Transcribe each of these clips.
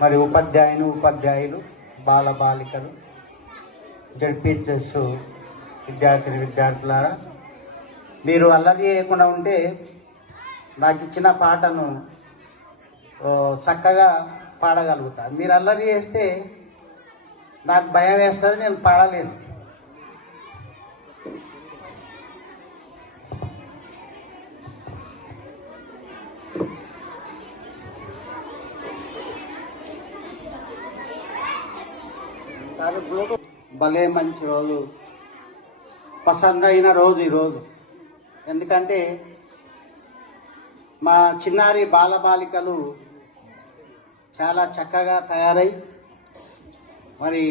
మరి ఉపాధ్యాయులు బాలబాలికలు జడ్పీహెచ్ఎస్ విద్యార్థులారా, మీరు అల్లరి చేయకుండా ఉంటే నాకు ఇచ్చిన పాటను చక్కగా పాడగలుగుతా. మీరు అల్లరి చేస్తే నాకు భయం వేస్తుంది, నేను పాడలేను. భలే మంచి రోజు, పసందైన రోజు ఈరోజు. ఎందుకంటే మా చిన్నారి బాలబాలికలు చాలా చక్కగా తయారై మరి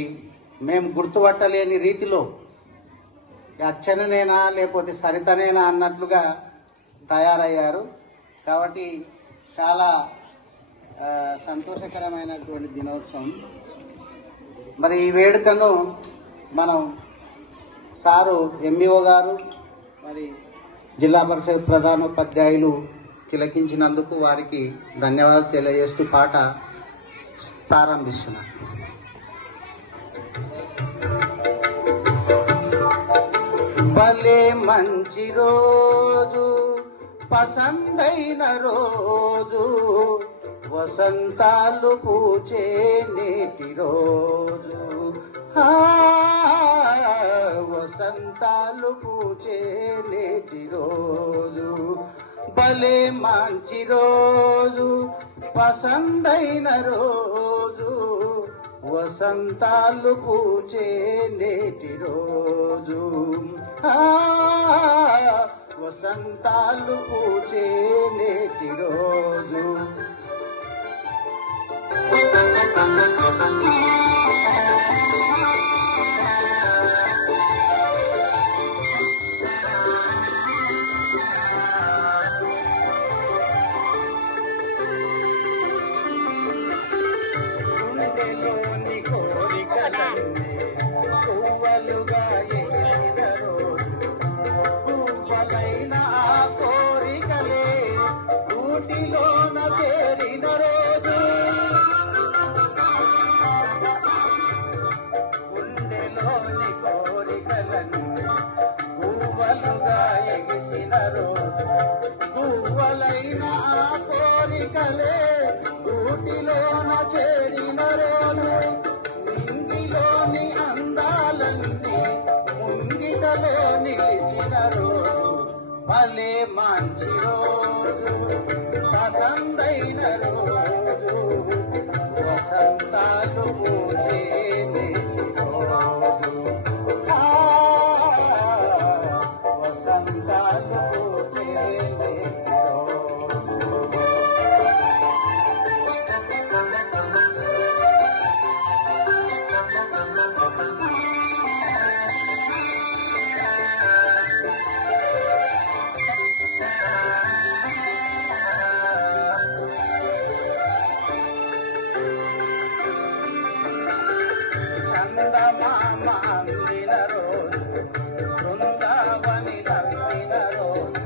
మేము గుర్తుపట్టలేని రీతిలో అర్చననేనా లేకపోతే సరితనేనా అన్నట్లుగా తయారయ్యారు. కాబట్టి చాలా సంతోషకరమైనటువంటి దినోత్సవం. మరి ఈ వేడుకను మనం సారు ఎంఈఓ గారు మరి జిల్లా పరిషత్ ప్రధానోపాధ్యాయులు తిలకించినందుకు వారికి ధన్యవాదాలు తెలియజేస్తూ పాట ప్రారంభిస్తున్నాను. భలే మంచి రోజు, పసందైన రోజు, వసంతాలు పూచే నేటి రోజు, వసంతాలు పూచే నేటి రోజు. భలే మంచి రోజు, పసందైన రోజు, వసంతాలు పూచే నేటి రోజు, వసంతాలు పూచే నేటి రోజు. గుండెలోని కోరికలన్నీ పువ్వులుగా ఎగిసిన రోజు, పువ్వులైన ఆ కోరికలే ఊటిలోన చేరిన రోజు. గుండెలోని కోరికలన్నీ పువ్వులుగా ఎగిసిన రోజు, పువ్వులైన ఆ కోరికలే ఊటిలోన చేరిన రోజు. నింగిలోని అందాలన్నీ ముంగిటలో నిలిచిన రోజు, భలే మంచి రోజు, పసందైన రోజు, వసంతాలు పూచే నేటి రోజు, వసంతాలు పూచే నేటి రోజు. చందమామ అందిన రోజు, బృందావని నవ్విన రోజు,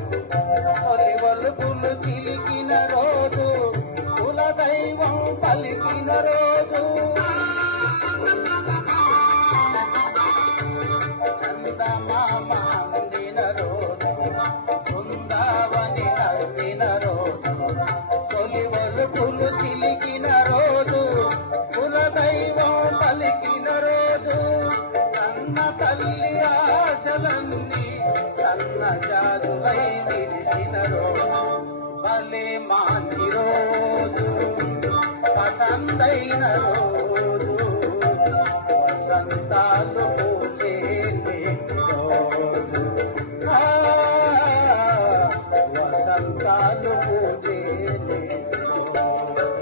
తొలి వలుపులు చిలికిన రోజు, కులదైవం పలికిన రోజు. చందమామ అందిన రోజు, బృందావని నవ్విన రోజు, తొలి వలుపులు చిలికిన రోజు, కులదైవం పలికిన రోజు. కన్న తల్లి ఆశలన్నీ సన్నజాజులై విరిసిన రోజు, భలే మంచి రోజు, పసందైన రోజు, వసంతాలు పూచే నేటి రోజు, వసంతాలు పూచే నేటి రోజు.